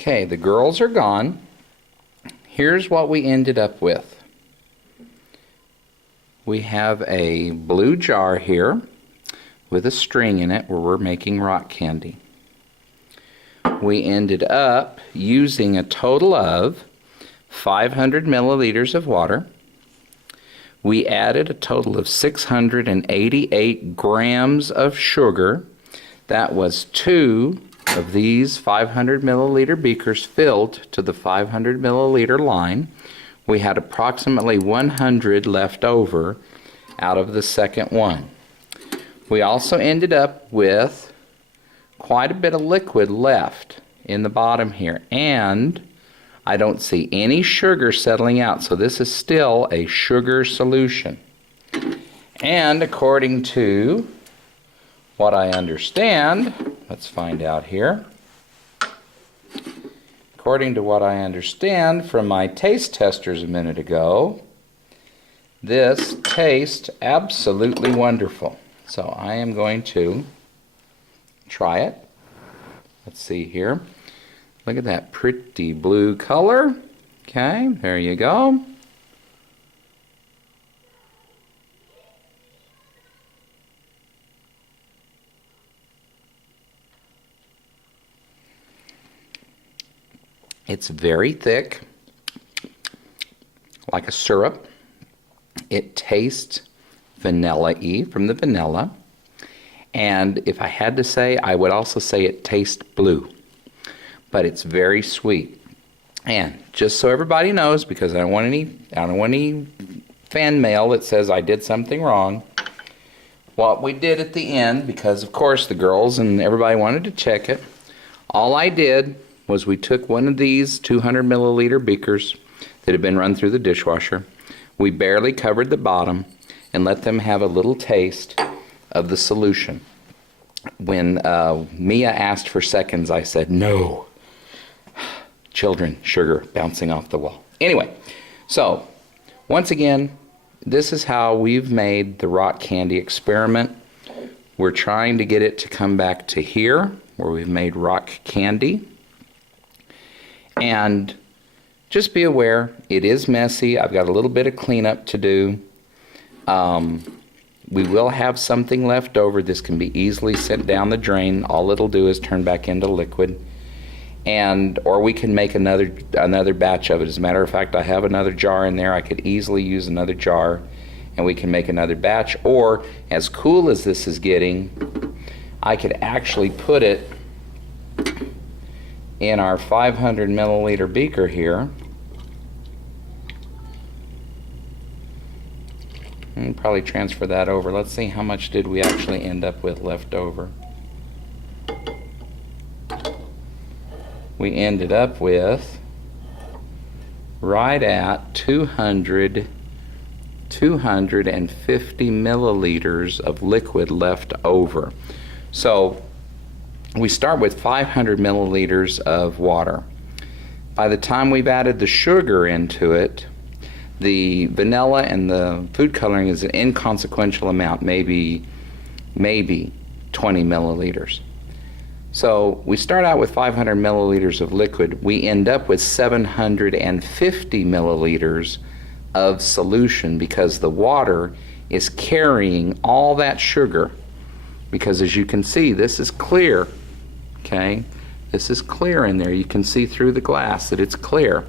Okay, the girls are gone. Here's what we ended up with. We have a blue jar here with a string in it where we're making rock candy. We ended up using a total of 500 milliliters of water. We added a total of 688 grams of sugar. That was 2 of these 500 milliliter beakers filled to the 500 milliliter line. We had approximately 100 left over out of the second one. We also ended up with quite a bit of liquid left in the bottom here, and I don't see any sugar settling out, so this is still a sugar solution. And according to what I understand, let's find out here. According to what I understand from my taste testers a minute ago, this tastes absolutely wonderful. So I am going to try it. Let's see here. Look at that pretty blue color. Okay, there you go. It's very thick, like a syrup. It tastes vanilla-y from the vanilla. And if I had to say, I would also say it tastes blue. But it's very sweet. And just so everybody knows, because I don't want any fan mail that says I did something wrong, what we did at the end, because of course the girls and everybody wanted to check it, all I did was we took one of these 200 milliliter beakers that had been run through the dishwasher. We barely covered the bottom and let them have a little taste of the solution. When Mia asked for seconds, I said no. Children, sugar bouncing off the wall. Anyway, so once again, this is how we've made the rock candy experiment. We're trying to get it to come back to here, where we've made rock candy. And just be aware, it is messy. I've got a little bit of cleanup to do. We will have something left over. This can be easily sent down the drain. All it'll do is turn back into liquid. Or we can make another batch of it. As a matter of fact, I have another jar in there. I could easily use another jar and we can make another batch. Or, as cool as this is getting, I could actually put it in our 500 milliliter beaker here. And probably transfer that over. Let's see how much did we actually end up with left over. We ended up with right at 250 milliliters of liquid left over. So we start with 500 milliliters of water. By the time we've added the sugar into it, the vanilla and the food coloring is an inconsequential amount, maybe 20 milliliters. So we start out with 500 milliliters of liquid. We end up with 750 milliliters of solution because the water is carrying all that sugar. Because as you can see, this is clear. Okay, this is clear in there. You can see through the glass that it's clear.